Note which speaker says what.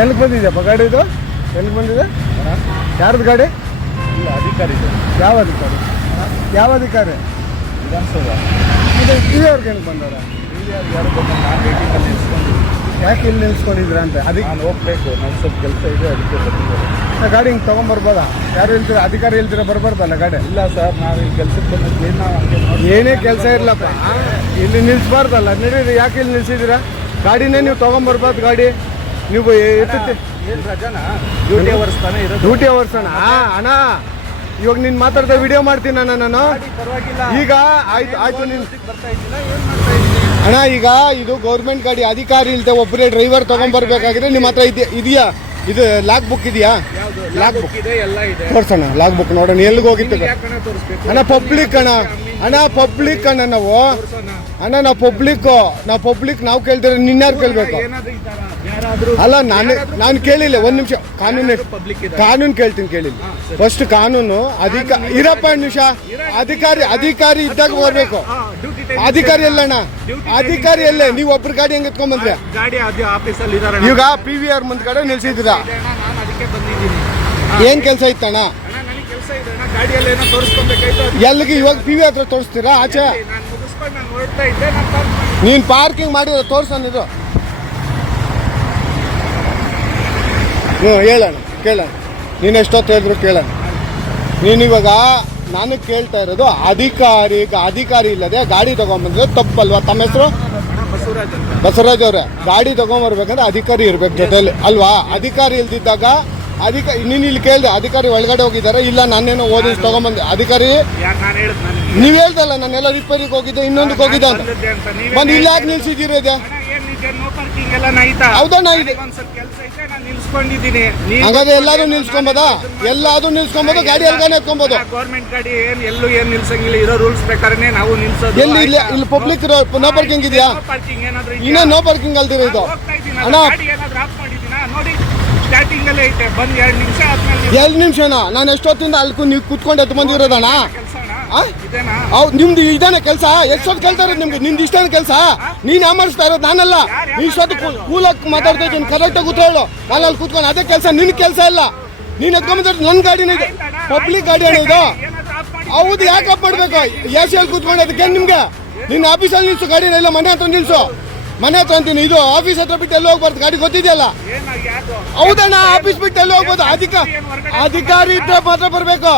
Speaker 1: ಎಲ್ಲಿಗೆ ಬಂದಿದೆಯಪ್ಪ ಗಾಡಿ ಇದು? ಎಲ್ಲಿಗೆ ಬಂದಿದೆ? ಯಾರ್ದು ಗಾಡಿ?
Speaker 2: ಇಲ್ಲ ಅಧಿಕಾರಿ ಇದೆ.
Speaker 1: ಯಾವ ಅಧಿಕಾರಿ? ಯಾವ ಅಧಿಕಾರಿ?
Speaker 2: ವಿಧಾನಸೌಧ.
Speaker 1: ಇದು ಅವ್ರಿಗೆ ಹೆಂಗೆ ಬಂದವ್ರ?
Speaker 2: ಯಾರು ಬಂದು ನಾನು ವೇಟಿಂಗಲ್ಲಿ ನಿಲ್ಸ್ಕೊಂಡಿದ್ದೀನಿ.
Speaker 1: ಯಾಕೆ ಇಲ್ಲಿ ನಿಲ್ಸ್ಕೊಂಡಿದ್ರ ಅಂತ? ಅದಕ್ಕೆ
Speaker 2: ನಾನು ಹೋಗ್ಬೇಕು. ನನ್ನ ಸ್ವಲ್ಪ ಕೆಲಸ ಇದೆ ಅದಕ್ಕೆ
Speaker 1: ಆ ಗಾಡಿ ಹಿಂಗೆ ತೊಗೊಂಬರ್ಬೋದಾ? ಯಾರು ಹೇಳ್ತೀರ ಅಧಿಕಾರಿ ಹೇಳ್ತೀರ ಬರ್ಬಾರ್ದಲ್ಲ ಗಾಡಿ?
Speaker 2: ಇಲ್ಲ ಸರ್ ನಾವು ಇಲ್ಲಿ ಕೆಲಸಕ್ಕೆ ಬಂದಿದ್ವಿ ನಾವು
Speaker 1: ಏನೇ ಕೆಲಸ ಇರಲಪ್ಪ. ಇಲ್ಲಿ ನಿಲ್ಸ್ಬಾರ್ದಲ್ಲ. ನಡೀರಿ ಯಾಕೆ ಇಲ್ಲಿ ನಿಲ್ಸಿದ್ದೀರಾ? ಗಾಡಿನೇ ನೀವು ತೊಗೊಂಬರ್ಬಾರ್ದು ಗಾಡಿ. ನೀವು
Speaker 2: ಡ್ಯೂಟಿ ಅವರ್ಸ್
Speaker 1: ಅಣ್ಣ ಅಣ್ಣ. ಇವಾಗ ನೀನ್ ಮಾತಾಡ್ದೆ ವಿಡಿಯೋ ಮಾಡ್ತೀನಿ ಅಣ್ಣ ನಾನು. ಈಗ ಆಯ್ತು ಆಯ್ತು ನೀನು ಅಣ್ಣ ಈಗ ಇದು ಗೌರ್ಮೆಂಟ್ ಗಾಡಿ ಅಧಿಕಾರಿ ಇಲ್ದೆ ಒಬ್ಬರೇ ಡ್ರೈವರ್ ತಗೊಂಡ್ಬರ್ಬೇಕಾದ್ರೆ ನಿಮ್ಮ ಹತ್ರ ಇದೆಯಾ ಇದೆಯಾ? ಇದು ಲಾಕ್ ಬುಕ್ ಇದೆಯಾ? ಲಾಕ್
Speaker 2: ಬುಕ್
Speaker 1: ತೋರ್ಸೋಣ ಲಾಗ್ ಬುಕ್ ನೋಡೋಣ. ಎಲ್ಲಿಗೆ ಹೋಗಿತ್ತು ಅಣ್ಣ ಪಬ್ಲಿಕ್ ಅಣ್ಣ. ಅಣ್ಣ ಪಬ್ಲಿಕ್ ಅಣ್ಣ. ನಾವು. ಅಣ್ಣ ನಾವು ಪಬ್ಲಿಕ್ ನಾವು ಪಬ್ಲಿಕ್ ನಾವು ಕೇಳ್ತಾರೆ ನಿನ್ನಾರು ಕೇಳ್ಬೇಕು? ಅಲ್ಲ ನಾನು ನಾನು ಕೇಳಿಲ್ಲ ಒಂದ್ ನಿಮಿಷ. ಕಾನೂನು ಕಾನೂನು ಕೇಳ್ತೀನಿ ಕೇಳಿಲ್ಲ. ಫಸ್ಟ್ ಕಾನೂನು. ಅಧಿಕ ಇರಪ್ಪ ಒಂದ್ ನಿಮಿಷ. ಅಧಿಕಾರಿ ಅಧಿಕಾರಿ ಇದ್ದಾಗ ಬರ್ಬೇಕು ಅಧಿಕಾರಿ ಎಲ್ಲಣ್ಣ ಅಧಿಕಾರಿ ಎಲ್ಲೇ ನೀವು ಒಬ್ರು ಗಾಡಿ ಹೆಂಗ್ ಎತ್ಕೊಂಡ್ ಬಂದ್ರೆ? ಈಗ ಪಿ ವಿ ಆರ್ ಮುಂದ್ಗಡೆ ನಿಲ್ಸಿದ್ದೀರಾ?
Speaker 2: ಬಂದಿದ್ದೀನಿ
Speaker 1: ಏನ್ ಕೆಲಸ ಇತ್ತಣ್ಣ?
Speaker 2: ಅಣ್ಣ ನನಗೆ ಕೆಲಸ ಇದೆ. ಅಣ್ಣ ಗಾಡಿಯಲ್ಲಿ ಏನೋ ತೋರಿಸ್ಕೊಬೇಕಾಯ್ತು ಅದು
Speaker 1: ಎಲ್ಲಿಗೆ? ಇವಾಗ ಪಿ ವಿ ಹತ್ರ ತೋರಿಸ್ತೀರಾ? ಆಚೆ?
Speaker 2: ನಾನು ಮುಗಿಸ್ಕೊಂಡು ನಾನು ಹೊರಡ್ತಾ ಇದ್ದೆ ನಾನು
Speaker 1: ಪಾರ್ಕಿಂಗ್ ಮಾಡಿರೋ ತೋರ್ಸೋಣ ಇದು. ಹ್ಞೂ ಹೇಳೋಣ ಕೇಳೋಣ ನೀನು ಎಷ್ಟೊತ್ತು ಹೇಳಿದ್ರು ಕೇಳೋಣ ನೀನಿವಾಗ ನಾನು ಕೇಳ್ತಾ ಇರೋದು ಅಧಿಕಾರಿ ಅಧಿಕಾರಿ ಇಲ್ಲದೆ ಗಾಡಿ ತಗೊಂಬಂದ್ರೆ ತಪ್ಪಲ್ವಾ? ತಮ್ಮ ಹೆಸರು?
Speaker 2: ಅಣ್ಣ ಬಸವರಾಜ್ ಅವರೇ
Speaker 1: ಬಸವರಾಜ್ ಅವ್ರೆ. ಗಾಡಿ ತಗೊಂಬರ್ಬೇಕಂದ್ರೆ ಅಧಿಕಾರಿ ಇರ್ಬೇಕು ಜೊತೆಲಿ. ಅಲ್ವಾ? ಅಧಿಕಾರಿ ಇಲ್ದಿದ್ದಾಗ ಅಧಿಕ ನೀನು ಇಲ್ಲಿ ಕೇಳಿದೆ ಅಧಿಕಾರಿ ಒಳಗಡೆ ಹೋಗಿದ್ದಾರೆ. ಇಲ್ಲ ನಾನೇನೋ ಓದಿ ತಗೊಂಬಂದೆ. ಅಧಿಕಾರಿ ನೀವು ಹೇಳ್ದಲ್ಲ ನಾನೆಲ್ಲ ರಿಪೇರಿಗೆ ಹೋಗಿದ್ದೆ ಇನ್ನೊಂದಕ್ಕೆ ಹೋಗಿದ್ದೆ ಅಂತ. ಬಂದು ಇಲ್ಲ ಯಾಕೆ ನಿಲ್ಸಿದ್ದೀರಿ ಇದೆ
Speaker 2: ಅಣ್ಣ ಏನ್ ನಿಜ? ನೋ ಪಾರ್ಕಿಂಗ್ ಎಲ್ಲ ನೈತಾ?
Speaker 1: ಹೌದಣ್ಣ, ಇದೆ. ಹಂಗಾದ್ರೆ ಎಲ್ಲಾರು ನಿಲ್ಸ್ಕೊಂಬೋದಾ? ಎಲ್ಲಾದ್ರೂ ನಿಲ್ಸ್ಕೊಂಬೋದು ಗಾಡಿ ಎಲ್ಗಾನೆ ಎತ್ಕೊಬೋದು.
Speaker 2: ಗೌರ್ಮೆಂಟ್ ಗಾಡಿ ಏನ್ ಎಲ್ಲೂ ಏನ್ ನಿಲ್ಸಂಗಿಲ್ಲ. ಇರೋ ರೂಲ್ಸ್ ಪ್ರಕಾರನೇ ನಾವು ನಿಲ್ಸೋದು.
Speaker 1: ಎಲ್ಲಿ ಇಲ್ಲ ಇಲ್ಲಿ ಪಬ್ಲಿಕ್ ನೋ ಪಾರ್ಕಿಂಗ್ ಇದೆಯಾ?
Speaker 2: ಪಾರ್ಕಿಂಗ್ ಏನಾದ್ರೂ?
Speaker 1: ಇನ್ನೂ ನೋ ಪಾರ್ಕಿಂಗ್ ಅಲ್ದಿರ ಇದು ಅಣ್ಣ
Speaker 2: ಏನಾದ್ರು ಆಫ್ ಮಾಡಿದ್ದೀನಾ? ನೋಡಿ. ಐತೆ. ಬಂದ್ ಎರಡು ನಿಮಿಷ ಆದ್ಮೇಲೆ
Speaker 1: ಎರಡು ನಿಮಿಷನಾ? ನಾನು ಎಷ್ಟೊತ್ತಿಂದ ಅಲ್ಲಿ ನೀವು ಕುತ್ಕೊಂಡು ಎದ್ದು ಬಂದಿರೋದಣ್ಣ ಹೌದು ನಿಮ್ದು ಇದಾನೆ ಕೆಲಸ? ಎಷ್ಟೊತ್ತು ಕೇಳ್ತಾರೆ ನಿಮ್ಗೆ? ನಿಮ್ದು ಇಷ್ಟೇನು ಕೆಲಸ? ನೀನ್ ಯಾಮರ್ಸ್ತಾ ಇರೋದು ನಾನಲ್ಲ. ನೀ ಇಷ್ಟೊತ್ತು ಕೂಲಕ್ ಮಾತಾಡ್ತಾ ಇದ್ದೀನಿ. ಕರೆಕ್ಟಾಗಿ ಕೂತ್ಕೊಳ್ಳು ನಾನು ಅಲ್ಲಿ ಕೂತ್ಕೊಂಡು ಅದೇ ಕೆಲಸ ನಿನ್ ಕೆಲಸ ಇಲ್ಲ. ನೀನ್ ಎತ್ಕೊಂಡ್ಬಂದ್ರೆ ನನ್ನ ಗಾಡಿನ ಇದೆ. ಪಬ್ಲಿಕ್ ಗಾಡಿ ಅಣ್ಣ ಇದು.
Speaker 2: ಮಾಡಿ
Speaker 1: ಹೌದು ಯಾಕೆ ಮಾಡ್ಬೇಕು? ಎ ಸಿ ಅಲ್ಲಿ ಕೂತ್ಕೊಂಡು ಅದಕ್ಕೆ ನಿಮ್ಗೆ? ನಿನ್ನ ಆಫೀಸಲ್ಲಿ ನಿಲ್ಸು ಗಾಡಿನ ಇಲ್ಲ ಮನೆ ಹತ್ರ ನಿಲ್ಸು. ಮನೆ ಹತ್ರ ಅಂತೀನಿ ಇದು ಆಫೀಸ್ ಹತ್ರ ಬಿಟ್ಟು ಎಲ್ಲಿ ಹೋಗ್ಬಾರ್ದು? ಗಾಡಿ ಗೊತ್ತಿದೆಯಲ್ಲ? ಹೌದಣ್ಣ ಆಫೀಸ್ ಬಿಟ್ಟು ಎಲ್ಲಿ ಹೋಗ್ಬೋದು? ಅಧಿಕ ಅಧಿಕಾರಿ ಇದ್ರೆ ಮಾತ್ರ ಬರ್ಬೇಕು.